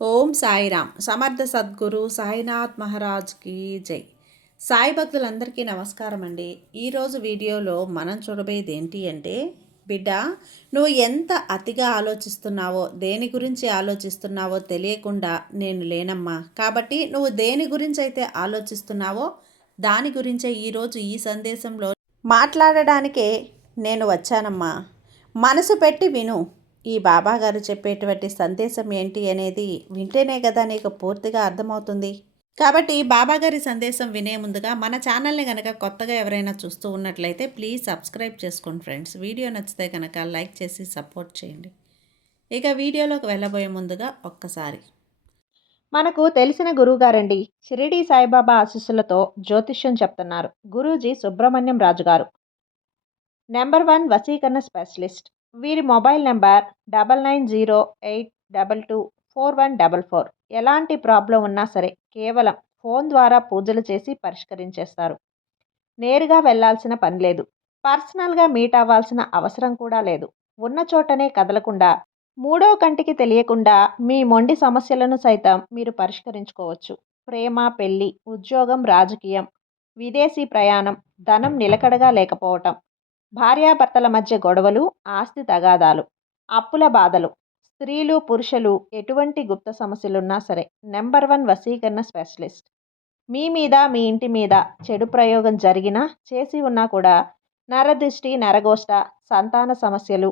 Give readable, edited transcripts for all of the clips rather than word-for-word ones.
ఓం సాయిరామ్. సమర్థ సద్గురు సాయినాథ్ మహారాజ్కి జై. సాయి భక్తులందరికీ నమస్కారం అండి. ఈరోజు వీడియోలో మనం చూడబోయేది ఏంటి అంటే, బిడ్డ, నువ్వు ఎంత అతిగా ఆలోచిస్తున్నావో, దేని గురించి ఆలోచిస్తున్నావో తెలియకుండా నేను లేనమ్మా. కాబట్టి నువ్వు దేని గురించి అయితే ఆలోచిస్తున్నావో దాని గురించే ఈరోజు ఈ సందేశంలో మాట్లాడడానికే నేను వచ్చానమ్మా. మనసు పెట్టి విను. ఈ బాబాగారు చెప్పేటువంటి సందేశం ఏంటి అనేది వింటేనే కదా నీకు పూర్తిగా అర్థమవుతుంది. కాబట్టి బాబాగారి సందేశం వినే ముందుగా మన ఛానల్ని కనుక కొత్తగా ఎవరైనా చూస్తూ ఉన్నట్లయితే ప్లీజ్ సబ్స్క్రైబ్ చేసుకోండి ఫ్రెండ్స్. వీడియో నచ్చితే కనుక లైక్ చేసి సపోర్ట్ చేయండి. ఇక వీడియోలోకి వెళ్ళబోయే ముందుగా ఒక్కసారి మనకు తెలిసిన గురువుగారండి. షిరిడి సాయిబాబా ఆశీస్సులతో జ్యోతిష్యం చెప్తున్నారు గురూజీ సుబ్రహ్మణ్యం రాజు గారు. నెంబర్ 1 వశీకరణ స్పెషలిస్ట్. వీరి మొబైల్ నెంబర్ 9908224144. ఎలాంటి ప్రాబ్లం ఉన్నా సరే కేవలం ఫోన్ ద్వారా పూజలు చేసి పరిష్కరించేస్తారు. నేరుగా వెళ్లాల్సిన పని లేదు. పర్సనల్గా మీట్ అవ్వాల్సిన అవసరం కూడా లేదు. ఉన్న చోటనే కదలకుండా, మూడో కంటికి తెలియకుండా మీ మొండి సమస్యలను సైతం మీరు పరిష్కరించుకోవచ్చు. ప్రేమ, పెళ్లి, ఉద్యోగం, రాజకీయం, విదేశీ ప్రయాణం, ధనం నిలకడగా లేకపోవటం, భార్యాభర్తల మధ్య గొడవలు, ఆస్తి తగాదాలు, అప్పుల బాధలు, స్త్రీలు పురుషులు ఎటువంటి గుప్త సమస్యలున్నా సరే నెంబర్ 1 వశీకరణ స్పెషలిస్ట్. మీ మీద, మీ ఇంటి మీద చెడు ప్రయోగం జరిగినా, చేసి ఉన్నా కూడా నరదృష్టి, నరగోష్ట, సంతాన సమస్యలు,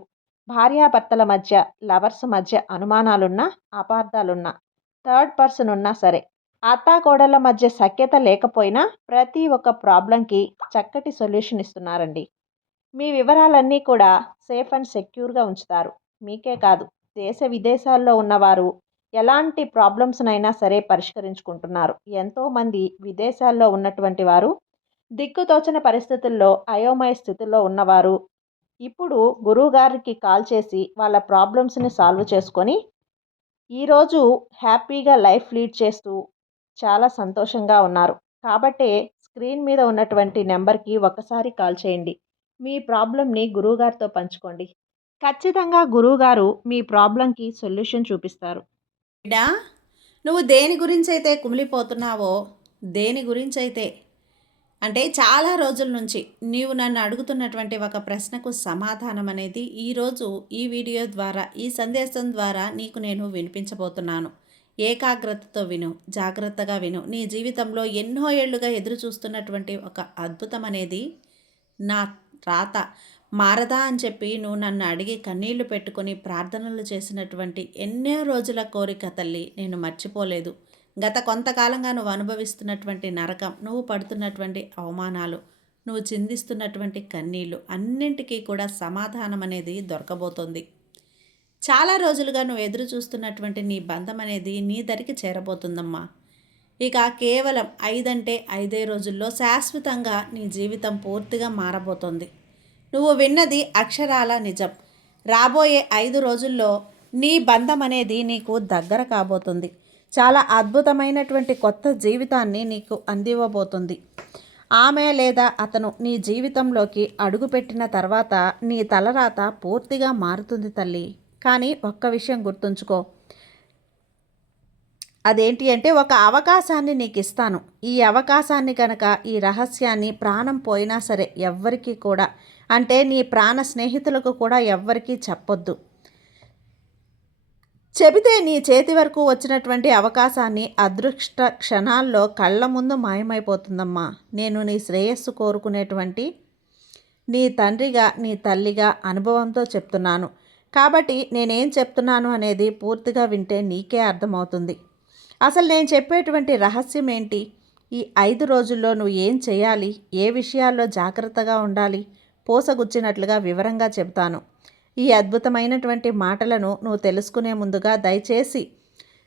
భార్యాభర్తల మధ్య, లవర్స్ మధ్య అనుమానాలున్నా, అపార్థాలున్నా, థర్డ్ పర్సన్ ఉన్నా సరే, అత్తాకోడళ్ళ మధ్య సఖ్యత లేకపోయినా ప్రతి ఒక్క ప్రాబ్లంకి చక్కటి సొల్యూషన్ ఇస్తున్నారండి. మీ వివరాలన్నీ కూడా సేఫ్ అండ్ సెక్యూర్గా ఉంచుతారు. మీకే కాదు, దేశ విదేశాల్లో ఉన్నవారు ఎలాంటి ప్రాబ్లమ్స్నైనా సరే పరిష్కరించుకుంటున్నారు. ఎంతోమంది విదేశాల్లో ఉన్నటువంటి వారు, దిక్కుతోచని పరిస్థితుల్లో అయోమయ స్థితిలో ఉన్నవారు ఇప్పుడు గురువుగారికి కాల్ చేసి వాళ్ళ ప్రాబ్లమ్స్ని సాల్వ్ చేసుకొని ఈరోజు హ్యాపీగా లైఫ్ లీడ్ చేస్తూ చాలా సంతోషంగా ఉన్నారు. కాబట్టే స్క్రీన్ మీద ఉన్నటువంటి నెంబర్కి ఒక్కసారి కాల్ చేయండి. మీ ప్రాబ్లమ్ని గురువుగారితో పంచుకోండి. ఖచ్చితంగా గురువుగారు మీ ప్రాబ్లంకి సొల్యూషన్ చూపిస్తారు. బిడ్డ, నువ్వు దేని గురించి అయితే కుమిలిపోతున్నావో, దేని గురించి అయితే అంటే చాలా రోజుల నుంచి నీవు నన్ను అడుగుతున్నటువంటి ఒక ప్రశ్నకు సమాధానం అనేది ఈరోజు ఈ వీడియో ద్వారా, ఈ సందేశం ద్వారా నీకు నేను వినిపించబోతున్నాను. ఏకాగ్రతతో విను, జాగ్రత్తగా విను. నీ జీవితంలో ఎన్నో ఏళ్లుగా ఎదురు చూస్తున్నటువంటి ఒక అద్భుతం అనేది నా రాత మారదా అని చెప్పి నువ్వు నన్ను అడిగి కన్నీళ్లు పెట్టుకొని ప్రార్థనలు చేసినటువంటి ఎన్నో రోజుల కోరిక తల్లి నేను మర్చిపోలేదు. గత కొంతకాలంగా నువ్వు అనుభవిస్తున్నటువంటి నరకం, నువ్వు పడుతున్నటువంటి అవమానాలు, నువ్వు చిందిస్తున్నటువంటి కన్నీళ్ళు అన్నింటికీ కూడా సమాధానం అనేది దొరకబోతోంది. చాలా రోజులుగా నువ్వు ఎదురు చూస్తున్నటువంటి నీ బంధం అనేది నీ దరికి చేరబోతుందమ్మా. ఇక కేవలం 5 అంటే 5 రోజుల్లో శాశ్వతంగా నీ జీవితం పూర్తిగా మారబోతోంది. నువ్వు విన్నది అక్షరాల నిజం. రాబోయే 5 రోజుల్లో నీ బంధం అనేది నీకు దగ్గర కాబోతుంది. చాలా అద్భుతమైనటువంటి కొత్త జీవితాన్ని నీకు అందివ్వబోతుంది. ఆమె లేదా అతను నీ జీవితంలోకి అడుగుపెట్టిన తర్వాత నీ తలరాత పూర్తిగా మారుతుంది తల్లి. కానీ ఒక్క విషయం గుర్తుంచుకో. అదేంటి అంటే, ఒక అవకాశాన్ని నీకు ఇస్తాను. ఈ అవకాశాన్ని కనుక, ఈ రహస్యాన్ని ప్రాణం పోయినా సరే ఎవ్వరికీ కూడా, అంటే నీ ప్రాణ స్నేహితులకు కూడా ఎవ్వరికీ చెప్పొద్దు. చెబితే నీ చేతి వరకు వచ్చినటువంటి అవకాశాన్ని అదృష్ట క్షణాల్లో కళ్ళ ముందు మాయమైపోతుందమ్మా. నేను నీ శ్రేయస్సు కోరుకునేటువంటి నీ తండ్రిగా, నీ తల్లిగా అనుభవంతో చెప్తున్నాను. కాబట్టి నేనేం చెప్తున్నాను అనేది పూర్తిగా వింటే నీకే అర్థమవుతుంది. అసలు నేను చెప్పేటువంటి రహస్యం ఏంటి? ఈ 5 రోజుల్లో నువ్వు ఏం చేయాలి, ఏ విషయాల్లో జాగ్రత్తగా ఉండాలి, పోసగుచ్చినట్లుగా వివరంగా చెబుతాను. ఈ అద్భుతమైనటువంటి మాటలను నువ్వు తెలుసుకునే ముందుగా దయచేసి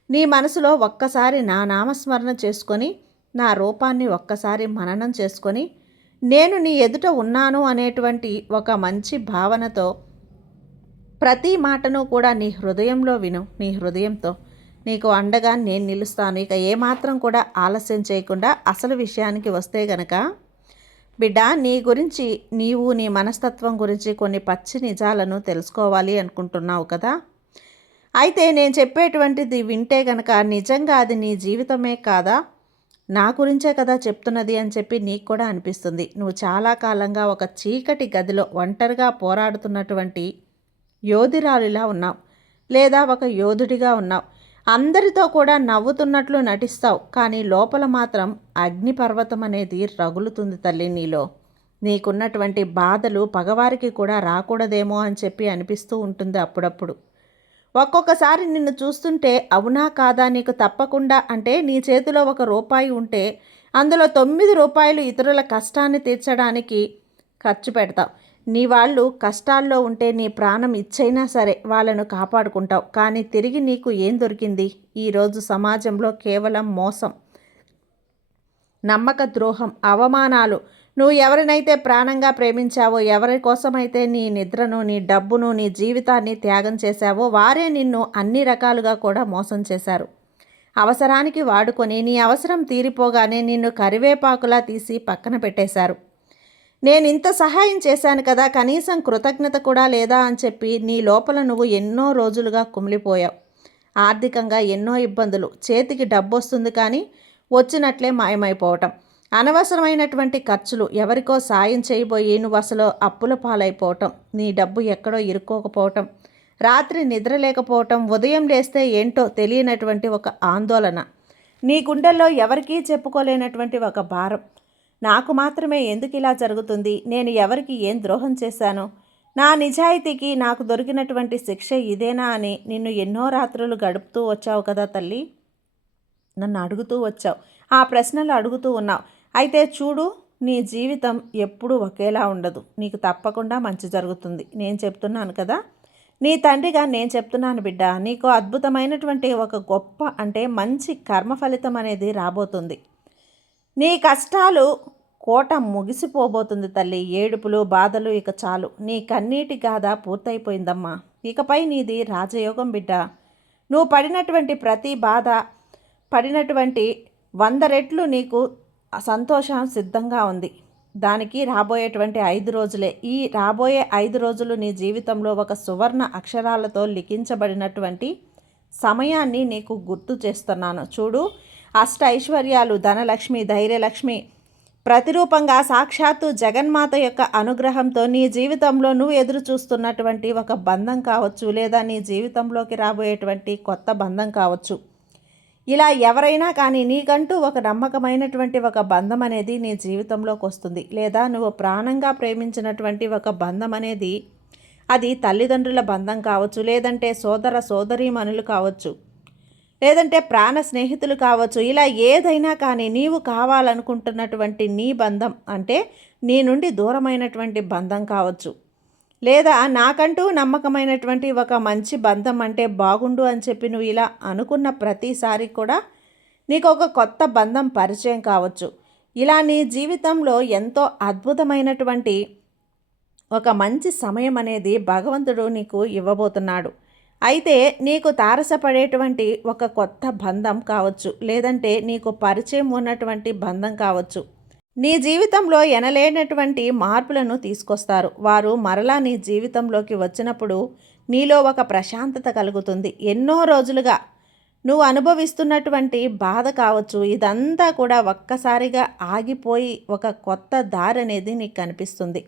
నీ మనసులో ఒక్కసారి నా నామస్మరణ చేసుకొని, నా రూపాన్ని ఒక్కసారి మననం చేసుకొని, నేను నీ ఎదుట ఉన్నాను అనేటువంటి ఒక మంచి భావనతో ప్రతి మాటను కూడా నీ హృదయంలో విను. నీ హృదయంతో నీకు అండగా నేను నిలుస్తాను. ఇక ఏమాత్రం కూడా ఆలస్యం చేయకుండా అసలు విషయానికి వస్తే గనక, బిడ్డ, నీ గురించి, నీవు నీ మనస్తత్వం గురించి కొన్ని పచ్చి నిజాలను తెలుసుకోవాలి అనుకుంటున్నావు కదా. అయితే నేను చెప్పేటువంటిది వింటే గనక నిజంగా అది నీ జీవితమే కాదా, నా గురించే కదా చెప్తున్నది అని చెప్పి నీకు కూడా అనిపిస్తుంది. నువ్వు చాలా కాలంగా ఒక చీకటి గదిలో ఒంటరిగా పోరాడుతున్నటువంటి యోధురాలిలా ఉన్నావు, లేదా ఒక యోధుడిగా ఉన్నావు. అందరితో కూడా నవ్వుతున్నట్లు నటిస్తావు, కానీ లోపల మాత్రం అగ్నిపర్వతం అనేది రగులుతుంది తల్లి నీలో. నీకున్నటువంటి బాధలు పగవారికి కూడా రాకూడదేమో అని చెప్పి అనిపిస్తూ ఉంటుంది అప్పుడప్పుడు. ఒక్కొక్కసారి నిన్ను చూస్తుంటే అవునా కాదా నీకు తప్పకుండా, అంటే నీ చేతిలో ₹1 ఉంటే అందులో ₹9 ఇతరుల కష్టాన్ని తీర్చడానికి ఖర్చు పెడతావు. నీ వాళ్ళు కష్టాల్లో ఉంటే నీ ప్రాణం ఇచ్చైనా సరే వాళ్ళను కాపాడుకుంటావు. కానీ తిరిగి నీకు ఏం దొరికింది? ఈరోజు సమాజంలో కేవలం మోసం, నమ్మక ద్రోహం, అవమానాలు. నువ్వు ఎవరినైతే ప్రాణంగా ప్రేమించావో, ఎవరి కోసమైతే నీ నిద్రను, నీ డబ్బును, నీ జీవితాన్ని త్యాగం చేశావో వారే నిన్ను అన్ని రకాలుగా కూడా మోసం చేశారు. అవసరానికి వాడుకొని నీ అవసరం తీరిపోగానే నిన్ను కరివేపాకులా తీసి పక్కన పెట్టేశారు. నేను ఇంత సహాయం చేశాను కదా, కనీసం కృతజ్ఞత కూడా లేదా అని చెప్పి నీ లోపల నువ్వు ఎన్నో రోజులుగా కుమిలిపోయావు. ఆర్థికంగా ఎన్నో ఇబ్బందులు, చేతికి డబ్బు వస్తుంది కానీ వచ్చినట్లే మాయమైపోవటం, అనవసరమైనటువంటి ఖర్చులు, ఎవరికో సాయం చేయబోయి నువ్వు అసలు అప్పుల పాలైపోవటం, నీ డబ్బు ఎక్కడో ఇరుక్కోకపోవటం, రాత్రి నిద్ర లేకపోవటం, ఉదయం లేస్తే ఏంటో తెలియనటువంటి ఒక ఆందోళన, నీ గుండెల్లో ఎవరికీ చెప్పుకోలేనటువంటి ఒక భారం. నాకు మాత్రమే ఎందుకు ఇలా జరుగుతుంది? నేను ఎవరికి ఏం ద్రోహం చేశాను? నా నిజాయితీకి నాకు దొరికినటువంటి శిక్ష ఇదేనా అని నిన్ను ఎన్నో రాత్రులు గడుపుతూ వచ్చావు కదా తల్లి. నన్ను అడుగుతూ వచ్చావు, ఆ ప్రశ్నలు అడుగుతూ ఉన్నావు. అయితే చూడు, నీ జీవితం ఎప్పుడూ ఒకేలా ఉండదు. నీకు తప్పకుండా మంచి జరుగుతుంది. నేను చెప్తున్నాను కదా, నీ తండ్రిగా నేను చెప్తున్నాను బిడ్డ. నీకు అద్భుతమైనటువంటి ఒక గొప్ప, అంటే మంచి కర్మ ఫలితం అనేది రాబోతుంది. నీ కష్టాలు కోట ముగిసిపోబోతుంది తల్లి. ఏడుపులు, బాధలు ఇక చాలు. నీ కన్నీటి గాథ పూర్తయిపోయిందమ్మా. ఇకపై నీది రాజయోగం బిడ్డ. నువ్వు పడినటువంటి ప్రతి బాధ, పడినటువంటి 100 రెట్లు నీకు సంతోషం సిద్ధంగా ఉంది. దానికి రాబోయేటువంటి 5 రోజులే. ఈ రాబోయే 5 రోజులు నీ జీవితంలో ఒక సువర్ణ అక్షరాలతో లిఖించబడినటువంటి సమయాన్ని నీకు గుర్తు చేస్తున్నాను. చూడు, అష్ట ఐశ్వర్యాలు, ధనలక్ష్మి, ధైర్యలక్ష్మి ప్రతిరూపంగా సాక్షాత్తు జగన్మాత యొక్క అనుగ్రహంతో నీ జీవితంలో నువ్వు ఎదురు చూస్తున్నటువంటి ఒక బంధం కావచ్చు, లేదా నీ జీవితంలోకి రాబోయేటువంటి కొత్త బంధం కావచ్చు. ఇలా ఎవరైనా కానీ నీకంటూ ఒక నమ్మకమైనటువంటి ఒక బంధం అనేది నీ జీవితంలోకి వస్తుంది. లేదా నువ్వు ప్రాణంగా ప్రేమించినటువంటి ఒక బంధం అనేది, అది తల్లిదండ్రుల బంధం కావచ్చు, లేదంటే సోదర సోదరీమణులు కావచ్చు, లేదంటే ప్రాణ స్నేహితులు కావచ్చు. ఇలా ఏదైనా కానీ నీవు కావాలనుకుంటున్నటువంటి నీ బంధం, అంటే నీ నుండి దూరమైనటువంటి బంధం కావచ్చు, లేదా నాకంటూ నమ్మకమైనటువంటి ఒక మంచి బంధం అంటే బాగుండు అని చెప్పి నువ్వు ఇలా అనుకున్న ప్రతిసారి కూడా నీకు ఒక కొత్త బంధం పరిచయం కావచ్చు. ఇలా నీ జీవితంలో ఎంతో అద్భుతమైనటువంటి ఒక మంచి సమయం అనేది భగవంతుడు నీకు ఇవ్వబోతున్నాడు. అయితే నీకు తారసపడేటువంటి ఒక కొత్త బంధం కావచ్చు, లేదంటే నీకు పరిచయం ఉన్నటువంటి బంధం కావచ్చు. నీ జీవితంలో ఎనలేనటువంటి మార్పులను తీసుకొస్తారు. వారు మరలా నీ జీవితంలోకి వచ్చినప్పుడు నీలో ఒక ప్రశాంతత కలుగుతుంది. ఎన్నో రోజులుగా నువ్వు అనుభవిస్తున్నటువంటి బాధ కావచ్చు, ఇదంతా కూడా ఒక్కసారిగా ఆగిపోయి ఒక కొత్త దారి అనేది నీకు కనిపిస్తుంది.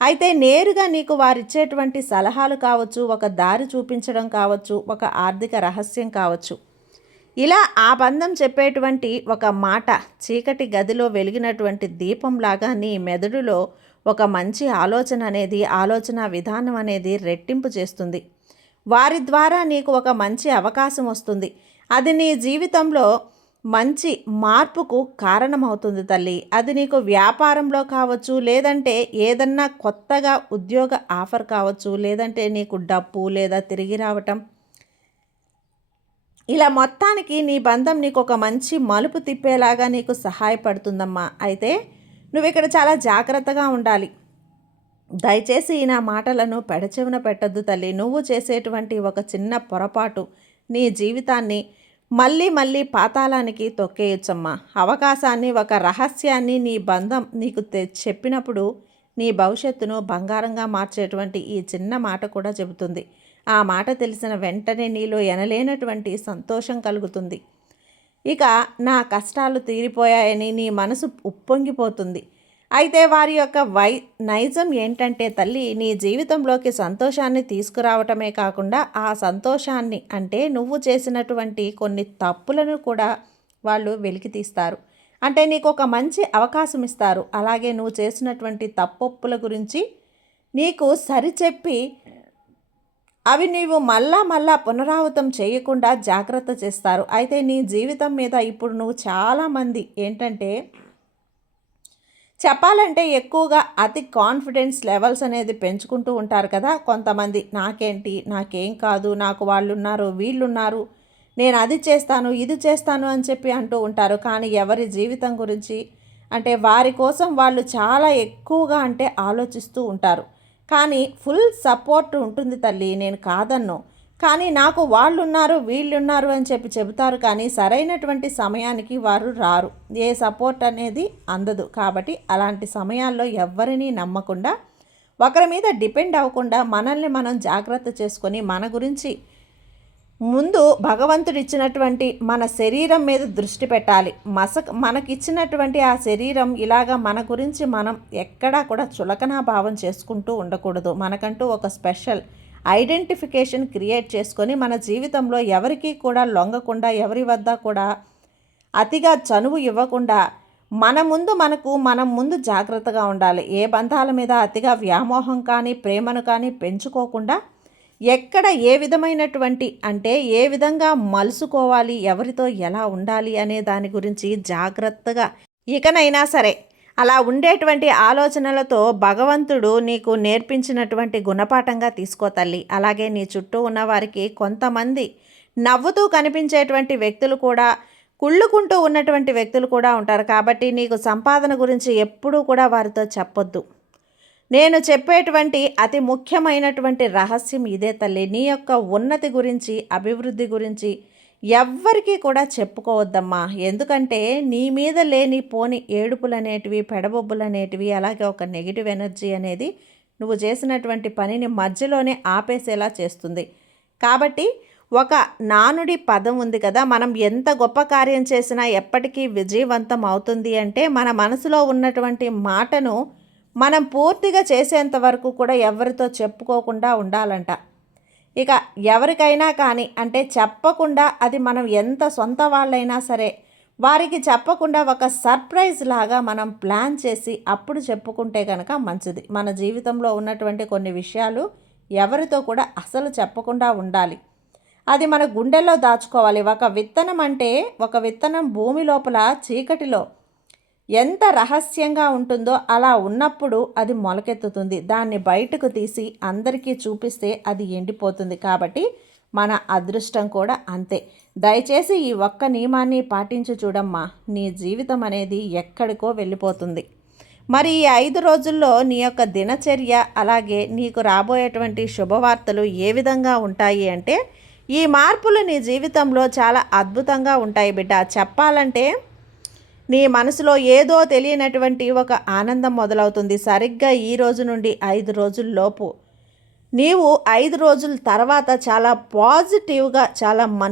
అయితే నేరుగా నీకు వారిచ్చేటువంటి సలహాలు కావచ్చు, ఒక దారి చూపించడం కావచ్చు, ఒక ఆర్థిక రహస్యం కావచ్చు. ఇలా ఆ బంధం చెప్పేటువంటి ఒక మాట చీకటి గదిలో వెలిగినటువంటి దీపంలాగా నీ మెదడులో ఒక మంచి ఆలోచన అనేది, ఆలోచన విధానం అనేది రెట్టింపు చేస్తుంది. వారి ద్వారా నీకు ఒక మంచి అవకాశం వస్తుంది. అది నీ జీవితంలో మంచి మార్పుకు కారణమవుతుంది తల్లి. అది నీకు వ్యాపారంలో కావచ్చు, లేదంటే ఏదన్నా కొత్తగా ఉద్యోగ ఆఫర్ కావచ్చు, లేదంటే నీకు డబ్బు లేదా తిరిగి రావటం. ఇలా మొత్తానికి నీ బంధం నీకు ఒక మంచి మలుపు తిప్పేలాగా నీకు సహాయపడుతుందమ్మా. అయితే నువ్వు ఇక్కడ చాలా జాగ్రత్తగా ఉండాలి. దయచేసి నా మాటలను పెడచెవిన పెట్టద్దు తల్లి. నువ్వు చేసేటువంటి ఒక చిన్న పొరపాటు నీ జీవితాన్ని మళ్ళీ మళ్ళీ పాతాళానికి తొక్కేయచ్చమ్మా. అవకాశాన్ని, ఒక రహస్యాన్ని నీ బంధం నీకు చెప్పినప్పుడు నీ భవిష్యత్తును బంగారంగా మార్చేటువంటి ఈ చిన్న మాట కూడా చెబుతుంది. ఆ మాట తెలిసిన వెంటనే నీలో ఎనలేనటువంటి సంతోషం కలుగుతుంది. ఇక నా కష్టాలు తీరిపోయాయని నీ మనసు ఉప్పొంగిపోతుంది. అయితే వారి యొక్క నైజం ఏంటంటే తల్లి, నీ జీవితంలోకి సంతోషాన్ని తీసుకురావటమే కాకుండా ఆ సంతోషాన్ని అంటే నువ్వు చేసినటువంటి కొన్ని తప్పులను కూడా వాళ్ళు వెలికి తీస్తారు. అంటే నీకు ఒక మంచి అవకాశం ఇస్తారు. అలాగే నువ్వు చేసినటువంటి తప్పొప్పుల గురించి నీకు సరిచెప్పి అవి నీవు మళ్ళా పునరావృతం చేయకుండా జాగ్రత్త చేస్తారు. అయితే నీ జీవితం మీద ఇప్పుడు నువ్వు చాలామంది ఏంటంటే చెప్పాలంటే ఎక్కువగా అతి కాన్ఫిడెన్స్ లెవెల్స్ అనేది పెంచుకుంటూ ఉంటారు కదా. కొంతమంది నాకేంటి, నాకేం కాదు, నాకు వాళ్ళున్నారు, వీళ్ళున్నారు, నేను అది చేస్తాను, ఇది చేస్తాను అని చెప్పి అంటూ ఉంటారు. కానీ ఎవరి జీవితం గురించి అంటే వారి కోసం వాళ్ళు చాలా ఎక్కువగా అంటే ఆలోచిస్తూ ఉంటారు. కానీ ఫుల్ సపోర్ట్ ఉంటుంది తల్లి, నేను కాదన్ను. కానీ నాకు వాళ్ళున్నారు, వీళ్ళున్నారు అని చెప్పి చెబుతారు. కానీ సరైనటువంటి సమయానికి వారు రారు. ఏ సపోర్ట్ అనేది అందదు. కాబట్టి అలాంటి సమయాల్లో ఎవ్వరినీ నమ్మకుండా, ఒకరి మీద డిపెండ్ అవ్వకుండా మనల్ని మనం జాగ్రత్త చేసుకొని మన గురించి ముందు భగవంతుడు ఇచ్చినటువంటి మన శరీరం మీద దృష్టి పెట్టాలి. మనకిచ్చినటువంటి ఆ శరీరం ఇలాగా మన గురించి మనం ఎక్కడా కూడా చులకనా భావం చేసుకుంటూ ఉండకూడదు. మనకంటూ ఒక స్పెషల్ ఐడెంటిఫికేషన్ క్రియేట్ చేసుకొని మన జీవితంలో ఎవరికీ కూడా లొంగకుండా, ఎవరి వద్ద కూడా అతిగా చనువు ఇవ్వకుండా మనం ముందు జాగ్రత్తగా ఉండాలి. ఏ బంధాల మీద అతిగా వ్యామోహం కానీ ప్రేమను కానీ పెంచుకోకుండా, ఎక్కడ ఏ విధమైనటువంటి అంటే ఏ విధంగా మలుసుకోవాలి, ఎవరితో ఎలా ఉండాలి అనే దాని గురించి జాగ్రత్తగా ఇకనైనా సరే అలా ఉండేటువంటి ఆలోచనలతో భగవంతుడు నీకు నేర్పించినటువంటి గుణపాఠంగా తీసుకో తల్లి. అలాగే నీ చుట్టూ ఉన్న వారికి కొంతమంది నవ్వుతూ కనిపించేటువంటి వ్యక్తులు కూడా, కుళ్ళుకుంటూ ఉన్నటువంటి వ్యక్తులు కూడా ఉంటారు. కాబట్టి నీకు సంపాదన గురించి ఎప్పుడూ కూడా వారితో చెప్పొద్దు. నేను చెప్పేటువంటి అతి ముఖ్యమైనటువంటి రహస్యం ఇదే తల్లి. నీ యొక్క ఉన్నతి గురించి, అభివృద్ధి గురించి ఎవ్వరికీ కూడా చెప్పుకోవద్దమ్మా. ఎందుకంటే నీ మీద లేని పోని ఏడుపులనేటివి, పెడబొబ్బులనేటివి, అలాగే ఒక నెగిటివ్ ఎనర్జీ అనేది నువ్వు చేసినటువంటి పనిని మధ్యలోనే ఆపేసేలా చేస్తుంది. కాబట్టి ఒక నానుడి పదం ఉంది కదా, మనం ఎంత గొప్ప కార్యం చేసినా ఎప్పటికీ విజయవంతం అవుతుంది అంటే మన మనసులో ఉన్నటువంటి మాటను మనం పూర్తిగా చేసేంత వరకు కూడా ఎవరితో చెప్పుకోకుండా ఉండాలంట. ఇక ఎవరికైనా కానీ అంటే చెప్పకుండా, అది మనం ఎంత సొంత వాళ్ళైనా సరే వారికి చెప్పకుండా ఒక సర్ప్రైజ్ లాగా మనం ప్లాన్ చేసి అప్పుడు చెప్పుకుంటే కనుక మంచిది. మన జీవితంలో ఉన్నటువంటి కొన్ని విషయాలు ఎవరితో కూడా అసలు చెప్పకుండా ఉండాలి. అది మన గుండెల్లో దాచుకోవాలి. ఒక విత్తనం భూమి లోపల చీకటిలో ఎంత రహస్యంగా ఉంటుందో అలా ఉన్నప్పుడు అది మొలకెత్తుతుంది. దాన్ని బయటకు తీసి అందరికీ చూపిస్తే అది ఎండిపోతుంది. కాబట్టి మన అదృష్టం కూడా అంతే. దయచేసి ఈ ఒక్క నియమాన్ని పాటించి చూడమ్మా, నీ జీవితం అనేది ఎక్కడికో వెళ్ళిపోతుంది. మరి ఈ 5 రోజుల్లో నీ యొక్క దినచర్య, అలాగే నీకు రాబోయేటువంటి శుభవార్తలు ఏ విధంగా ఉంటాయి అంటే, ఈ మార్పులు నీ జీవితంలో చాలా అద్భుతంగా ఉంటాయి బిడ్డ. చెప్పాలంటే నీ మనసులో ఏదో తెలియనటువంటి ఒక ఆనందం మొదలవుతుంది. సరిగ్గా ఈ రోజు నుండి 5 రోజుల్లోపు నీవు 5 రోజుల తర్వాత చాలా పాజిటివ్గా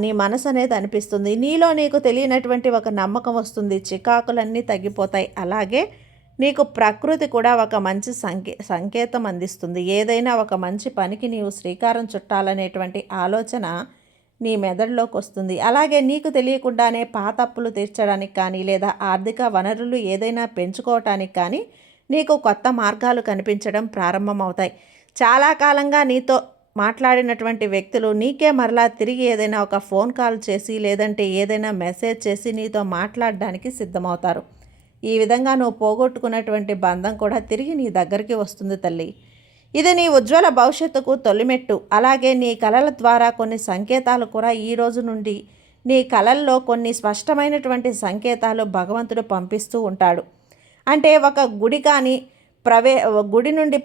నీ మనసు అనేది అనిపిస్తుంది. నీలో నీకు తెలియనటువంటి ఒక నమ్మకం వస్తుంది. చికాకులన్నీ తగ్గిపోతాయి. అలాగే నీకు ప్రకృతి కూడా ఒక మంచి సంకేతం అందిస్తుంది. ఏదైనా ఒక మంచి పనికి నీవు శ్రీకారం చుట్టాలనేటువంటి ఆలోచన నీ మెదడులోకి వస్తుంది. అలాగే నీకు తెలియకుండానే పాత అప్పులు తీర్చడానికి కానీ, లేదా ఆర్థిక వనరులు ఏదైనా పెంచుకోవటానికి కానీ నీకు కొత్త మార్గాలు కనిపించడం ప్రారంభమవుతాయి. చాలా కాలంగా నీతో మాట్లాడినటువంటి వ్యక్తులు నీకే మరలా తిరిగి ఏదైనా ఒక ఫోన్ కాల్ చేసి, లేదంటే ఏదైనా మెసేజ్ చేసి నీతో మాట్లాడడానికి సిద్ధమవుతారు. ఈ విధంగా నువ్వు పోగొట్టుకున్నటువంటి బంధం కూడా తిరిగి నీ దగ్గరికి వస్తుంది తల్లి. ఇది నీ ఉజ్వల భవిష్యత్తుకు తొలిమెట్టు. అలాగే నీ కలల ద్వారా కొన్ని సంకేతాలు కూడా ఈ రోజు నుండి నీ కలల్లో కొన్ని స్పష్టమైనటువంటి సంకేతాలు భగవంతుడు పంపిస్తూ ఉంటాడు. అంటే ఒక గుడి కానీ, గుడి నుండి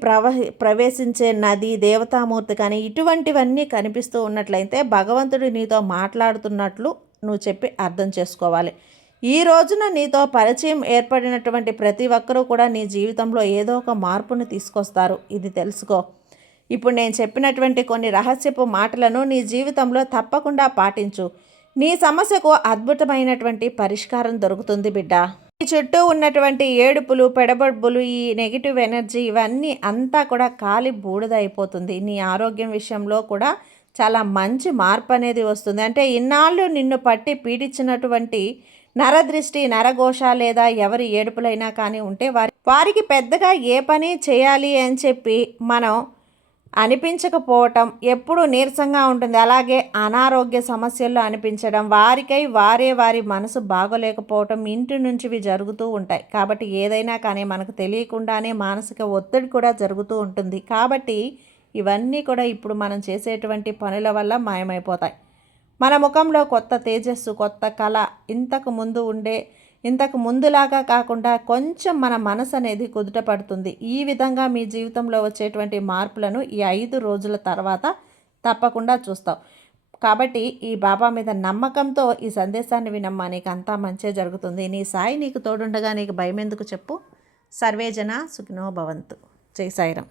ప్రవేశించే నది, దేవతామూర్తి కానీ ఇటువంటివన్నీ కనిపిస్తూ ఉన్నట్లయితే భగవంతుడు నీతో మాట్లాడుతున్నట్లు నువ్వు చెప్పి అర్థం చేసుకోవాలి. ఈ రోజున నీతో పరిచయం ఏర్పడినటువంటి ప్రతి ఒక్కరూ కూడా నీ జీవితంలో ఏదో ఒక మార్పును తీసుకొస్తారు. ఇది తెలుసుకో. ఇప్పుడు నేను చెప్పినటువంటి కొన్ని రహస్యపు మాటలను నీ జీవితంలో తప్పకుండా పాటించు. నీ సమస్యకు అద్భుతమైనటువంటి పరిష్కారం దొరుకుతుంది బిడ్డ. ఈ చుట్టూ ఉన్నటువంటి ఏడుపులు, పెడబొబ్బులు, ఈ నెగిటివ్ ఎనర్జీ ఇవన్నీ అంతా కూడా కాలి బూడిద అయిపోతుంది. నీ ఆరోగ్యం విషయంలో కూడా చాలా మంచి మార్పు అనేది వస్తుంది. అంటే ఇన్నాళ్ళు నిన్ను పట్టి పీడించినటువంటి నరదృష్టి, నరఘోష లేదా ఎవరి ఏడుపులైనా కానీ ఉంటే వారికి పెద్దగా ఏ పని చేయాలి అని చెప్పి మనం అనిపించకపోవటం, ఎప్పుడూ నీరసంగా ఉంటుంది. అలాగే అనారోగ్య సమస్యల్లో అనిపించడం, వారికై వారి మనసు బాగోలేకపోవటం ఇంటి నుంచివి జరుగుతూ ఉంటాయి. కాబట్టి ఏదైనా కానీ మనకు తెలియకుండానే మానసిక ఒత్తిడి కూడా జరుగుతూ ఉంటుంది. కాబట్టి ఇవన్నీ కూడా ఇప్పుడు మనం చేసేటువంటి పనుల వల్ల మాయమైపోతాయి. మన ముఖంలో కొత్త తేజస్సు, కొత్త కళ, ఇంతకు ముందులాగా కాకుండా కొంచెం మన మనసు అనేది కుదుట పడుతుంది. ఈ విధంగా మీ జీవితంలో వచ్చేటువంటి మార్పులను ఈ 5 రోజుల తర్వాత తప్పకుండా చూస్తావు. కాబట్టి ఈ బాబా మీద నమ్మకంతో ఈ సందేశాన్ని వినమ్మా, నీకు అంతా మంచే జరుగుతుంది. నీ సాయి నీకు తోడుండగా నీకు భయం ఎందుకు చెప్పు. సర్వేజన సుఖినో భవంతు. జై సాయిరాం.